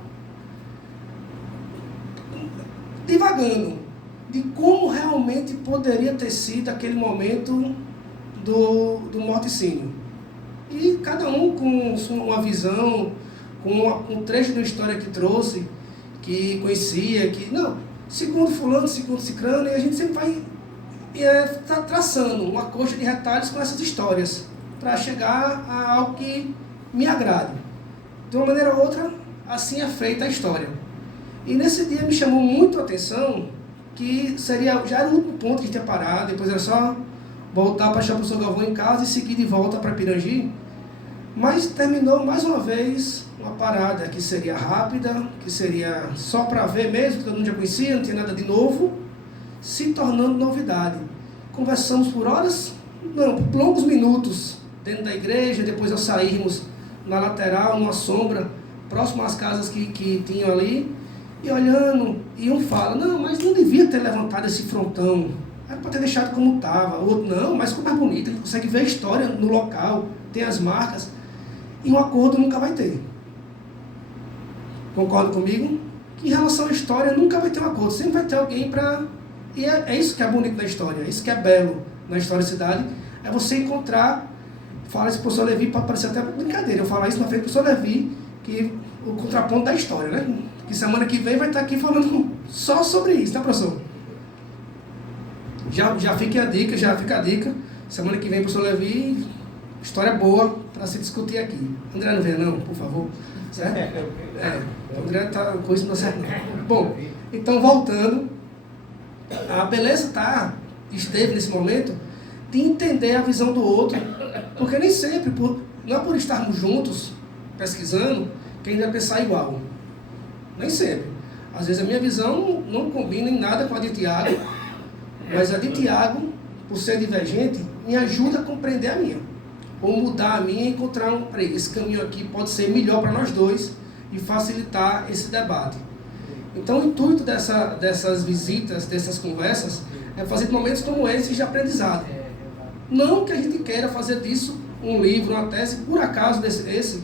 divagando de como realmente poderia ter sido aquele momento do morticínio. E cada um com uma visão, com um trecho da história que trouxe, que conhecia, que, não, segundo fulano, segundo cicrano, e a gente sempre vai traçando uma coxa de retalhos com essas histórias, para chegar a algo que me agrade. De uma maneira ou outra, assim é feita a história. E nesse dia me chamou muito a atenção que já era o último ponto que a gente ia parar, depois era só voltar para achar o professor Galvão em casa e seguir de volta para Pirangi. Mas terminou mais uma vez uma parada que seria rápida, que seria só para ver mesmo, que todo mundo já conhecia, não tinha nada de novo, se tornando novidade. Conversamos por horas, não, por longos minutos dentro da igreja, depois ao sairmos na lateral, numa sombra, próximo às casas que tinham ali, e olhando, e um fala, não, mas não devia ter levantado esse frontão, era para ter deixado como estava. O outro, não, mas como é bonito, ele consegue ver a história no local, tem as marcas, e um acordo nunca vai ter. Concorda comigo? Que em relação à história nunca vai ter um acordo, sempre vai ter alguém para... E é isso que é bonito na história, é isso que é belo na história da cidade, é você encontrar, fala isso para o professor Levi, pode parecer até brincadeira, eu falar isso na frente do professor Levi, que o contraponto da história, né? Que semana que vem vai estar aqui falando só sobre isso, tá, professor? Já fica a dica, semana que vem, professor Levi, história boa para se discutir aqui. André não vem não, por favor, certo? O André tá com isso não certo não. Bom, então voltando, a beleza esteve nesse momento de entender a visão do outro, porque nem sempre, não é por estarmos juntos, pesquisando, que a gente vai pensar igual. Nem sempre. Às vezes a minha visão não combina em nada com a de Tiago, mas a de Tiago, por ser divergente, me ajuda a compreender a minha. Ou mudar a minha e encontrar esse caminho aqui pode ser melhor para nós dois e facilitar esse debate. Então o intuito dessas visitas, dessas conversas, é fazer momentos como esse de aprendizado. Não que a gente queira fazer disso um livro, uma tese, por acaso esse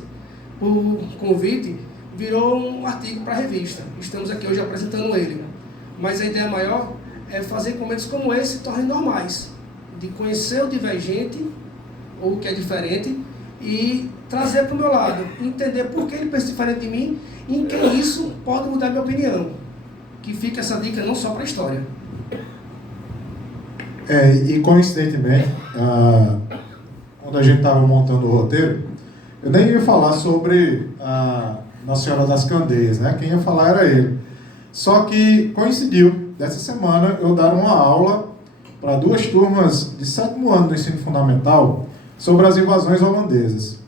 o convite virou um artigo para a revista. Estamos aqui hoje apresentando ele. Mas a ideia maior é fazer momentos como esse se tornem normais. De conhecer o divergente, ou o que é diferente, e trazer para o meu lado. Entender por que ele pensa diferente de mim e em que isso pode mudar minha opinião. Que fica essa dica não só para a história. E coincidentemente, quando a gente estava montando o roteiro, eu nem ia falar sobre a Nossa Senhora das Candeias, né? Quem ia falar era ele. Só que coincidiu, dessa semana, eu dar uma aula para 2 turmas de 7º ano do ensino fundamental sobre as invasões holandesas.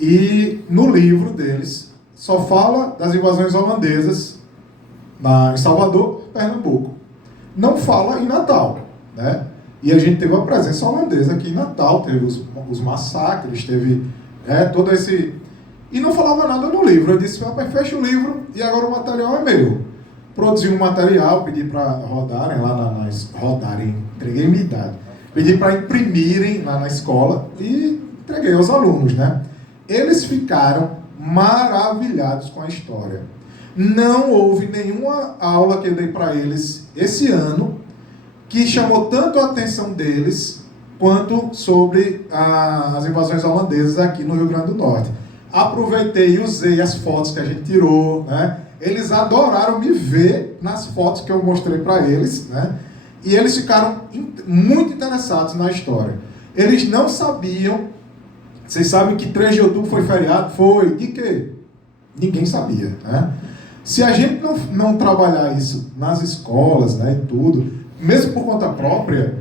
E no livro deles, só fala das invasões holandesas em Salvador, Pernambuco. Não fala em Natal, né? E a gente teve a presença holandesa aqui em Natal, teve os massacres, teve todo esse... E não falava nada no livro. Eu disse, fecha o livro e agora o material é meu. Produzi um material, pedi para rodarem lá rodarem, entreguei minha idade. Pedi para imprimirem lá na escola e entreguei aos alunos, né? Eles ficaram maravilhados com a história. Não houve nenhuma aula que eu dei para eles esse ano que chamou tanto a atenção deles quanto sobre as invasões holandesas aqui no Rio Grande do Norte. Aproveitei e usei as fotos que a gente tirou, né? Eles adoraram me ver nas fotos que eu mostrei para eles, né? E eles ficaram muito interessados na história. Eles não sabiam. Vocês sabem que 3 de outubro foi feriado? Foi. De quê? Ninguém sabia, né? Se a gente não trabalhar isso nas escolas, né, e tudo, mesmo por conta própria,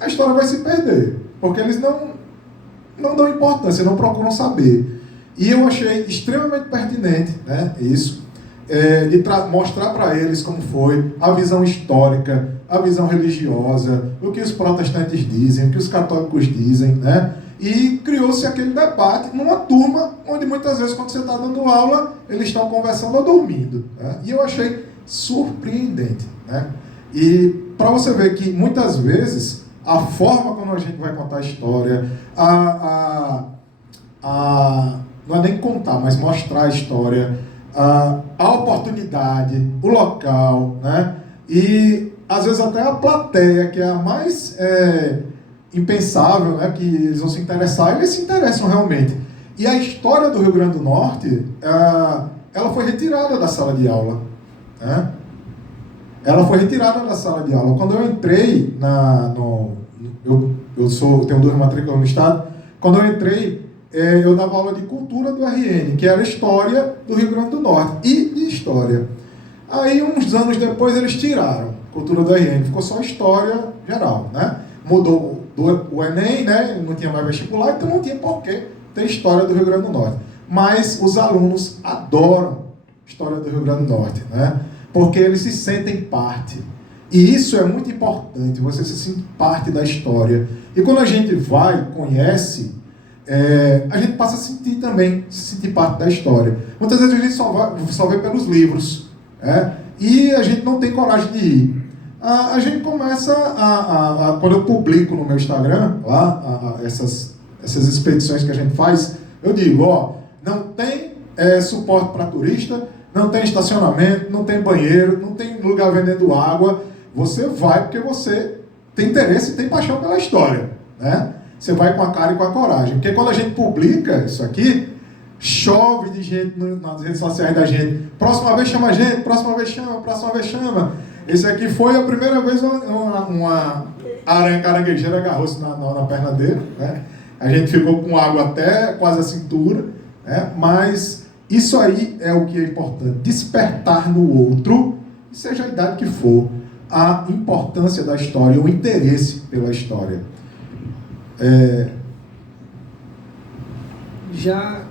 a história vai se perder. Porque eles não dão importância, não procuram saber. E eu achei extremamente pertinente, né, isso, de mostrar para eles como foi a visão histórica, a visão religiosa, o que os protestantes dizem, o que os católicos dizem, né? E criou-se aquele debate numa turma onde muitas vezes, quando você está dando aula, eles estão conversando ou dormindo, né? E eu achei surpreendente, né? E para você ver que muitas vezes a forma como a gente vai contar a história, não é nem contar, mas mostrar a história, a oportunidade, o local, né? E às vezes até a plateia, que é a mais impensável, né? Que eles vão se interessar, eles se interessam realmente. E a história do Rio Grande do Norte, ela foi retirada da sala de aula, né? Ela foi retirada da sala de aula. Quando eu entrei eu tenho 2 matrículas no estado. Quando eu entrei, eu dava aula de cultura do RN, que era história do Rio Grande do Norte e de história. Aí, uns anos depois, eles tiraram cultura do RN, ficou só história geral, né? Mudou o Enem, né? Não tinha mais vestibular, então não tinha por que ter história do Rio Grande do Norte. Mas os alunos adoram história do Rio Grande do Norte, né? Porque eles se sentem parte. E isso é muito importante, você se sente parte da história. E quando a gente conhece, a gente passa a sentir também, se sentir parte da história. Muitas vezes a gente só vê pelos livros, e a gente não tem coragem de ir. A gente começa quando eu publico no meu Instagram, lá, essas expedições que a gente faz, eu digo, não tem suporte para turista, não tem estacionamento, não tem banheiro, não tem lugar vendendo água. Você vai porque você tem interesse e tem paixão pela história, né? Você vai com a cara e com a coragem. Porque quando a gente publica isso aqui, chove de gente nas redes sociais da gente. Próxima vez chama a gente, próxima vez chama. Esse aqui foi a primeira vez uma aranha caranguejeira agarrou-se na perna dele, né? A gente ficou com água até quase a cintura, né? Mas isso aí é o que é importante. Despertar no outro, seja a idade que for, a importância da história, o interesse pela história. Já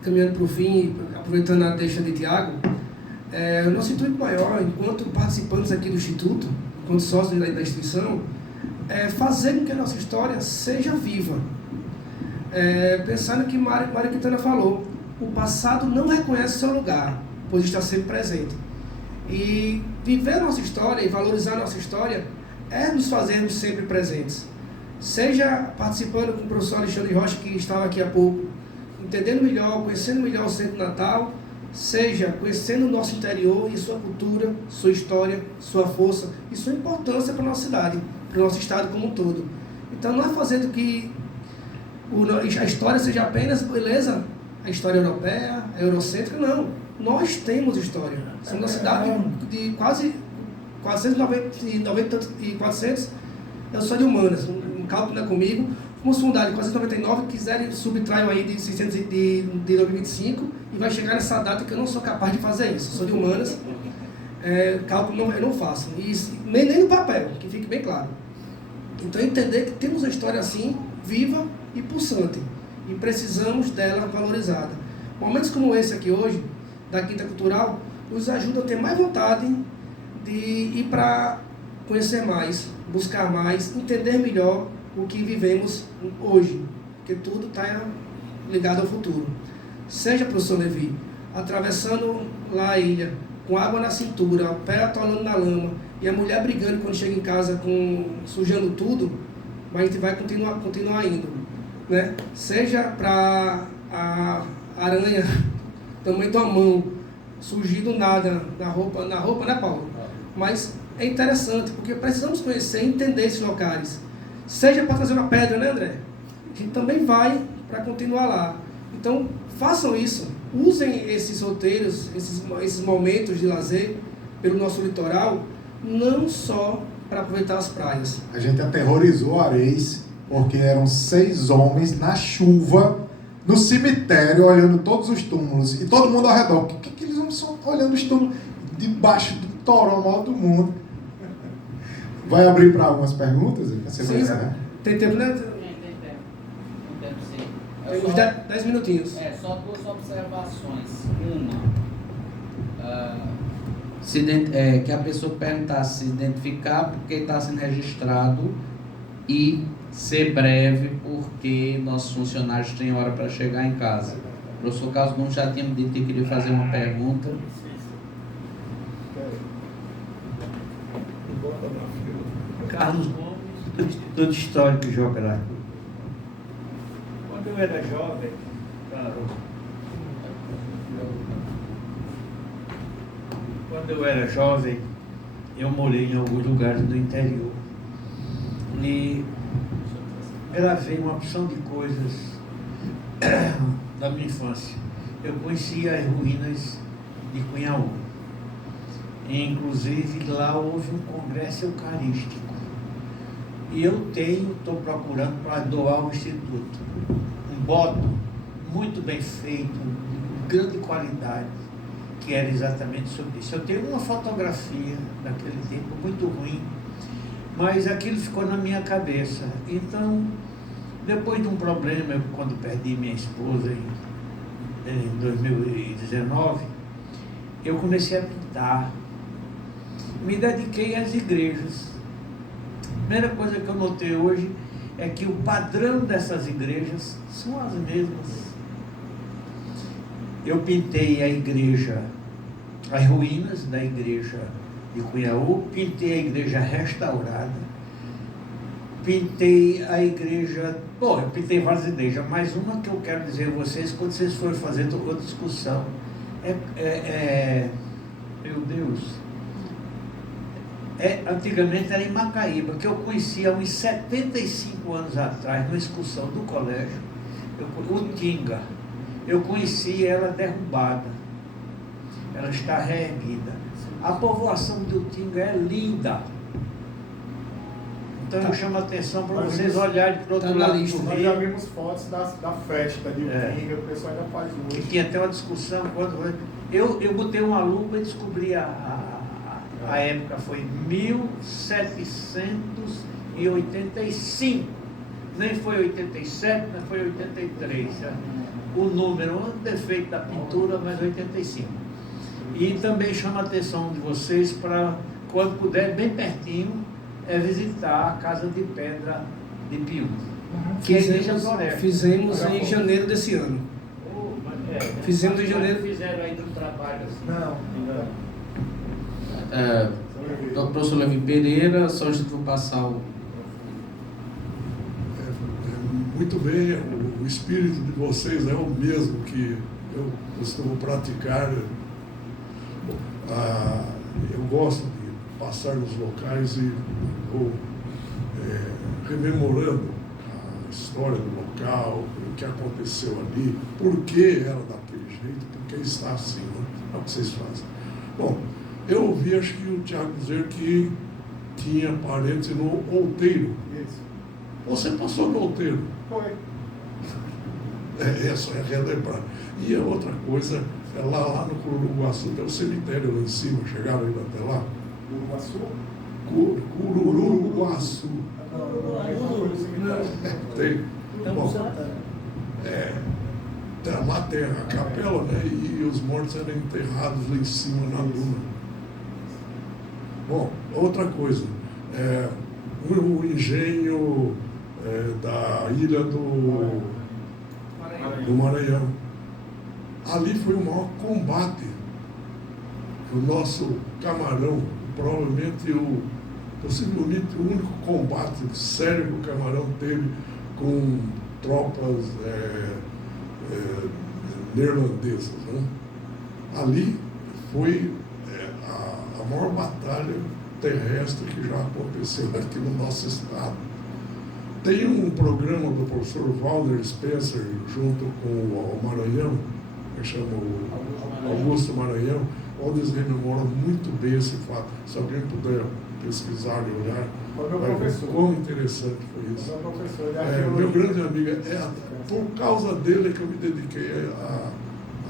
caminhando para o fim, aproveitando a deixa de Tiago, o nosso intuito maior, enquanto participantes aqui do Instituto, enquanto sócios da instituição, é fazer com que a nossa história seja viva. Pensando no que Mário Quintana falou, o passado não reconhece seu lugar, pois está sempre presente. E viver a nossa história e valorizar a nossa história é nos fazermos sempre presentes. Seja participando com o professor Alexandre Rocha, que estava aqui há pouco, entendendo melhor, conhecendo melhor o Centro Natal, seja conhecendo o nosso interior e sua cultura, sua história, sua força e sua importância para a nossa cidade, para o nosso estado como um todo. Então não é fazendo que a história seja apenas, beleza, a história europeia, a eurocêntrica, não. Nós temos história. Somos uma cidade de quase 400 Eu sou de humanas, um cálculo não é comigo. Vamos fundar de 499, quiserem subtrair aí de 600 de 2025 e vai chegar nessa data que eu não sou capaz de fazer isso. Eu sou de humanas, cálculo não, eu não faço. E nem no papel, que fique bem claro. Então entender que temos uma história assim, viva e pulsante. E precisamos dela valorizada. Momentos como esse aqui hoje, da Quinta Cultural, nos ajudam a ter mais vontade de ir para conhecer mais, buscar mais, entender melhor o que vivemos hoje, porque tudo está ligado ao futuro. Seja, professor Levi, atravessando lá a ilha, com água na cintura, o pé atolando na lama, e a mulher brigando quando chega em casa, sujando tudo, mas a gente vai continuar indo. Né? Seja para a aranha, tamanho da mão, surgir do nada na roupa, né, Paulo? Mas é interessante, porque precisamos conhecer e entender esses locais. Seja para trazer uma pedra, né, André? A gente também vai para continuar lá. Então, façam isso. Usem esses roteiros, esses momentos de lazer pelo nosso litoral, não só para aproveitar as praias. A gente aterrorizou Areis, porque eram 6 homens na chuva, no cemitério, olhando todos os túmulos. E todo mundo ao redor. Por que eles vão só olhando os túmulos debaixo do toró maior do mundo? Vai abrir para algumas perguntas? Você Sim, vai, tem tempo, né? Tem tempo sim. Tem uns 10 minutinhos. Só 2 observações. Uma, que a pessoa perguntasse se identificar porque está sendo registrado e ser breve porque nossos funcionários têm hora para chegar em casa. O professor Carlos Gomes já tinha me dito que queria fazer uma pergunta. Carlos Gomes, Instituto Histórico e Geográfico. Quando eu era jovem, eu morei em alguns lugares do interior e gravei uma opção de coisas da minha infância. Eu conhecia as ruínas de Cunhaú. Inclusive, lá houve um congresso eucarístico. E eu estou procurando para doar ao Instituto um bóton muito bem feito, de grande qualidade, que era exatamente sobre isso. Eu tenho uma fotografia daquele tempo muito ruim, mas aquilo ficou na minha cabeça. Então, depois de um problema, quando perdi minha esposa em 2019, eu comecei a pintar. Me dediquei às igrejas. A primeira coisa que eu notei hoje é que o padrão dessas igrejas são as mesmas. Eu pintei a igreja, as ruínas da igreja de Cunhaú, pintei a igreja restaurada, pintei a igreja... Bom, eu pintei várias igrejas, mas uma que eu quero dizer a vocês, quando vocês forem fazer outra discussão, meu Deus... antigamente era em Macaíba, que eu conhecia há uns 75 anos atrás, numa excursão do colégio, Utinga. Eu conheci ela derrubada, ela está reerguida. A povoação de Utinga é linda. Então eu chamo a atenção para vocês olharem para o outro lado do rio. Nós já vimos fotos da festa de Utinga, o pessoal ainda faz muito. E tinha até uma discussão, eu botei uma lupa e descobri a época foi 1785, nem foi 87, nem foi 83, o número, um defeito da pintura, mas 85. E também chama a atenção de vocês para, quando puder, bem pertinho, visitar a Casa de Pedra de Piú, que é a Igreja Floresta. Fizemos em janeiro desse ano. Fizemos em janeiro. Fizeram aí um trabalho assim. Não. Professor Levi Pereira, só a gente vai passar o... Muito bem, o espírito de vocês é o mesmo que eu costumo praticar. Eu gosto de passar nos locais e vou rememorando a história do local, o que aconteceu ali, por que era daquele jeito, por que está assim, né? É o que vocês fazem. Bom, eu ouvi, acho que o Tiago dizer que tinha parente no Outeiro. Isso. Você passou no Outeiro. Foi. É só relembrar. E a outra coisa, é lá no Cururuguaçu, tem um cemitério lá em cima, chegaram ainda até lá. Uruguaçu? Cururuguaçu. Tem. Bom, lá tem a capela, né? E os mortos eram enterrados lá em cima na duna. Bom, outra coisa, o engenho da ilha do Maranhão. Ali foi o maior combate. O nosso camarão, possivelmente o único combate sério que o camarão teve com tropas neerlandesas. Né? Ali foi a maior batalha terrestre que já aconteceu aqui no nosso estado. Tem um programa do professor Walter Spencer, junto com o Maranhão, que chama o Augusto Maranhão, onde eles rememoram muito bem esse fato. Se alguém puder pesquisar e olhar, vai ver quão interessante foi isso. Meu grande amigo, por causa dele que eu me dediquei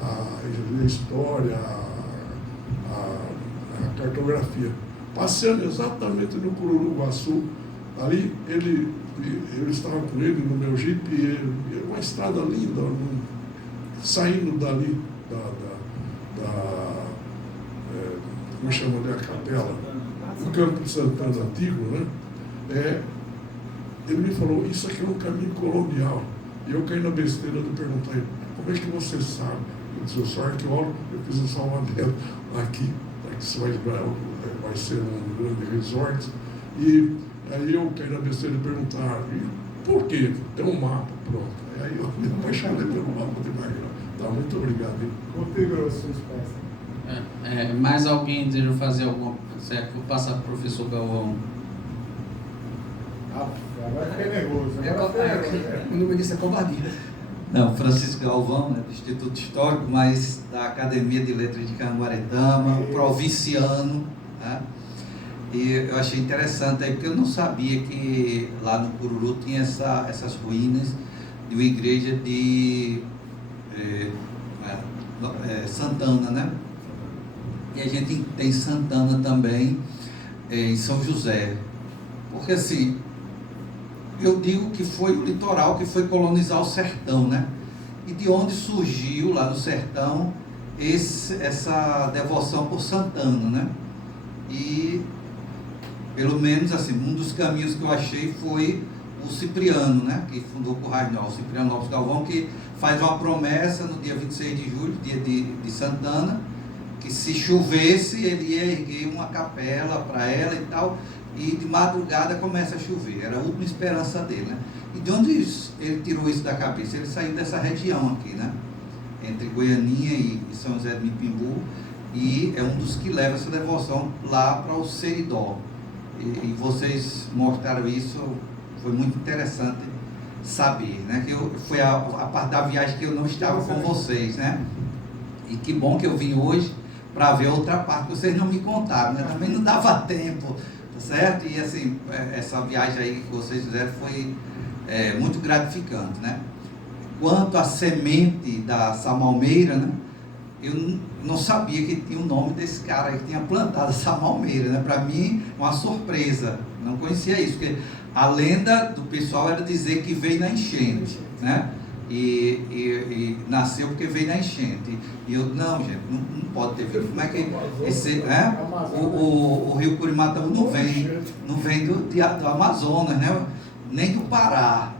à história, à cartografia. Passeando exatamente no Cururuguaçu, ali eu estava com ele no meu jipe, uma estrada linda, saindo dali como chama ali a capela, do Campo de Santana antigo, né? Ele me falou, isso aqui é um caminho colonial. E eu caí na besteira de perguntar a ele, como é que você sabe? Eu disse, eu sou arqueólogo, eu fiz um salvamento aqui vai ser um grande resort. E aí eu caí na besteira de perguntar, por quê? Tem um mapa, pronto. Aí eu me apaixonei pelo mapa de Maranhão. Tá, muito obrigado. Curto e grosso, sua espécie. Mais alguém deseja fazer alguma coisa? Vou passar para o professor Galvão. Agora fiquei nervoso. O nome disso é covardia. Não, Francisco Galvão, né, do Instituto Histórico, mas da Academia de Letras de Caranguaretama, provinciano, né? E eu achei interessante aí, porque eu não sabia que lá no Cururu tinha essas ruínas de uma igreja de Santana, né? E a gente tem Santana também em São José. Porque assim, eu digo que foi o litoral que foi colonizar o sertão, né? E de onde surgiu lá no sertão essa devoção por Santana, né? E pelo menos assim, um dos caminhos que eu achei foi o Cipriano, né? Que fundou o Currais-Novos, o Cipriano Lopes Galvão, que faz uma promessa no dia 26 de julho, dia de Santana, que se chovesse ele ia erguer uma capela para ela e tal. E de madrugada começa a chover, era a última esperança dele, né? E de onde ele tirou isso da cabeça? Ele saiu dessa região aqui, né? Entre Goianinha e São José de Mipimbu, e é um dos que leva essa devoção lá para o Seridó. E vocês mostraram isso, foi muito interessante saber, né? Que foi a parte da viagem que eu não estava com vocês, né? E que bom que eu vim hoje para ver outra parte que vocês não me contaram, né? Também não dava tempo, certo? E assim, essa viagem aí que vocês fizeram foi muito gratificante, né? Quanto à semente da samalmeira, né? Eu não sabia que tinha o nome desse cara que tinha plantado essa malmeira, né? Para mim, uma surpresa, não conhecia isso, porque a lenda do pessoal era dizer que veio na enchente, né? E nasceu porque veio na enchente. E eu, não, gente, não pode ter vindo. Como é que o rio Curimataú não vem do Amazonas, né? Nem do Pará.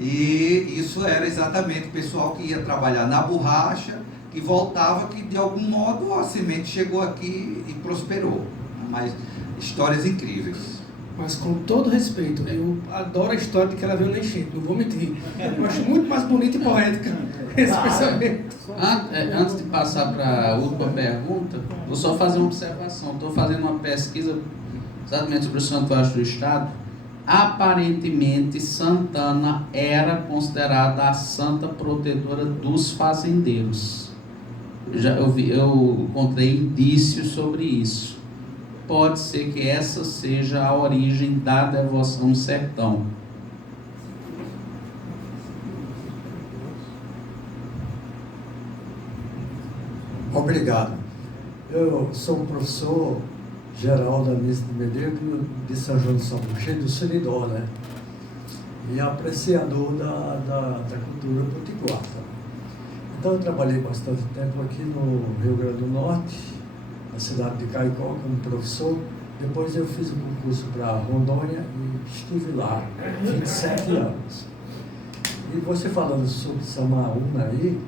E isso era exatamente o pessoal que ia trabalhar na borracha, que voltava, que de algum modo a semente chegou aqui e prosperou. Mas histórias incríveis. Mas com todo respeito, eu adoro a história de que ela veio na enchente, não vou mentir. Eu acho muito mais bonita e poética esse pensamento. Antes de passar para a última pergunta, vou só fazer uma observação. Estou fazendo uma pesquisa exatamente sobre o Santuário do Estado. Aparentemente, Santana era considerada a santa protetora dos fazendeiros. Eu encontrei indícios sobre isso. pode ser que essa seja a origem da devoção sertão. Obrigado. Eu sou o professor Geraldo Anísio de Medeiros, de São João de São Paulo, do Seridó, né? E apreciador da cultura potiguar. Então, eu trabalhei bastante tempo aqui no Rio Grande do Norte, na cidade de Caicó, como professor. Depois eu fiz o concurso para Rondônia e estive lá 27 anos. E você falando sobre Samaúna aí,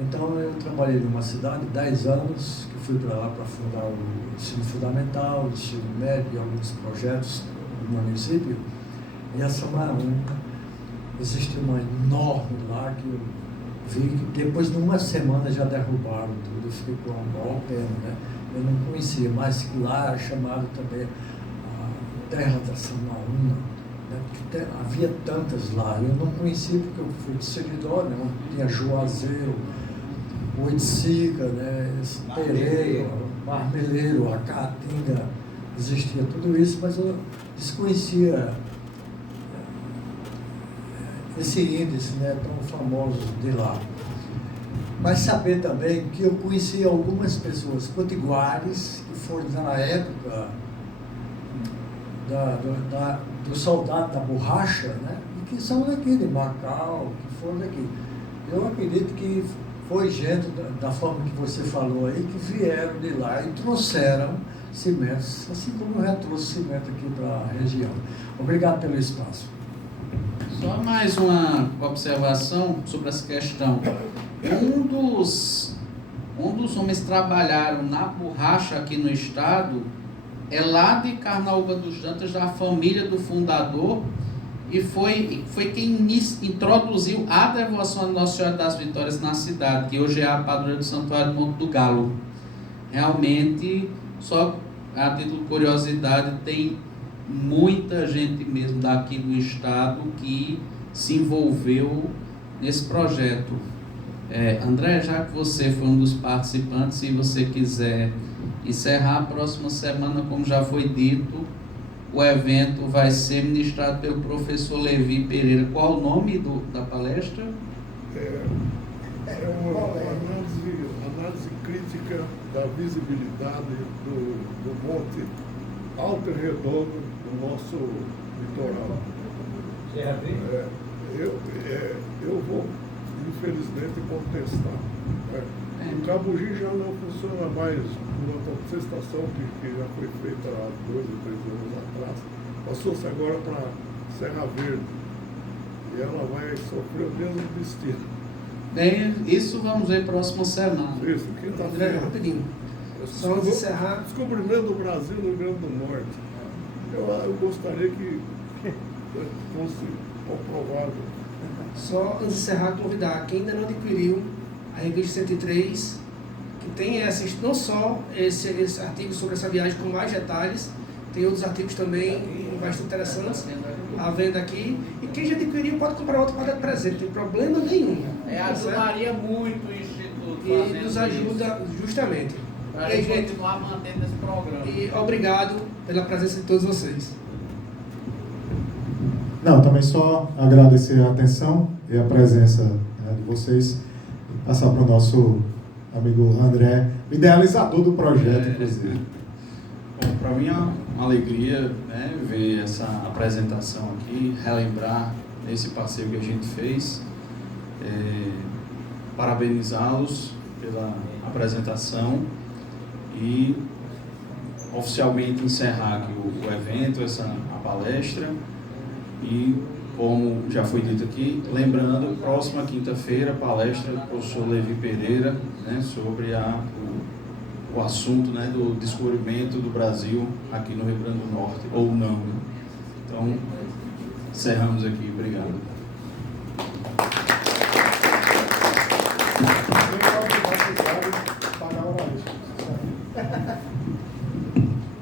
então eu trabalhei numa cidade 10 anos, que fui para lá para fundar o ensino fundamental, o ensino médio e alguns projetos no município. E a Samaúna, existe uma enorme lá que eu vi que depois de uma semana já derrubaram tudo, eu fiquei com uma maior pena, né? Eu não conhecia, mas que lá é chamado também a Terra da Samaúna, né? Porque havia tantas lá, eu não conhecia porque eu fui de Seridó, né? Tinha Juazeiro, Oiticica, né? Pereira, Marmeleiro, a Caatinga, existia tudo isso, mas eu desconhecia esse índice, né, tão famoso de lá. Mas saber também que eu conheci algumas pessoas potiguares que foram na época do soldado da borracha, né, e que são daqui de Macau, que foram daqui. Eu acredito que foi gente, da forma que você falou aí, que vieram de lá e trouxeram cimentos, assim como eu já trouxe cimento aqui para a região. Obrigado pelo espaço. Só mais uma observação sobre essa questão. Um dos homens que trabalharam na borracha aqui no estado é lá de Carnaúba dos Dantas, da família do fundador, e foi quem introduziu a devoção a Nossa Senhora das Vitórias na cidade, que hoje é a padroeira do Santuário do Monte do Galo. Realmente, só a título de curiosidade, tem muita gente mesmo daqui do estado que se envolveu nesse projeto. André, já que você foi um dos participantes, se você quiser encerrar a próxima semana, como já foi dito, o evento vai ser ministrado pelo professor Levi Pereira. Qual o nome da palestra? É uma análise crítica da visibilidade do Monte Alto e Redondo do nosso litoral. Eu vou, infelizmente, contestar. O Cabugi já não funciona mais uma contestação que já foi feita há 2 ou 3 anos atrás. Passou-se agora para Serra Verde. E ela vai sofrer o mesmo destino. Isso vamos ver próxima semana. Isso, André, quinta-feira. rapidinho. Só antes de encerrar. Descobrimento do Brasil no Rio Grande do Norte. Eu gostaria que fosse comprovado. Só antes de encerrar, convidar quem ainda não adquiriu a revista 103, que tem não só esse artigo sobre essa viagem com mais detalhes, tem outros artigos também bastante interessantes à venda aqui. E quem já adquiriu pode comprar outro para dar presente, não tem problema nenhum. Ajudaria muito o Instituto. E nos ajuda justamente. Para a gente continuar mantendo esse programa. E obrigado pela presença de todos vocês. Não, também só agradecer a atenção e a presença, né, de vocês, e passar para o nosso amigo André, idealizador do projeto, inclusive. Bom, para mim é uma alegria, né, ver essa apresentação aqui, relembrar esse passeio que a gente fez, parabenizá-los pela apresentação e oficialmente encerrar aqui o evento, a palestra. E, como já foi dito aqui, lembrando, próxima quinta-feira, palestra do professor Levi Pereira, né, sobre o assunto, né, do descobrimento do Brasil aqui no Rio Grande do Norte, ou não. Né? Então, encerramos aqui. Obrigado.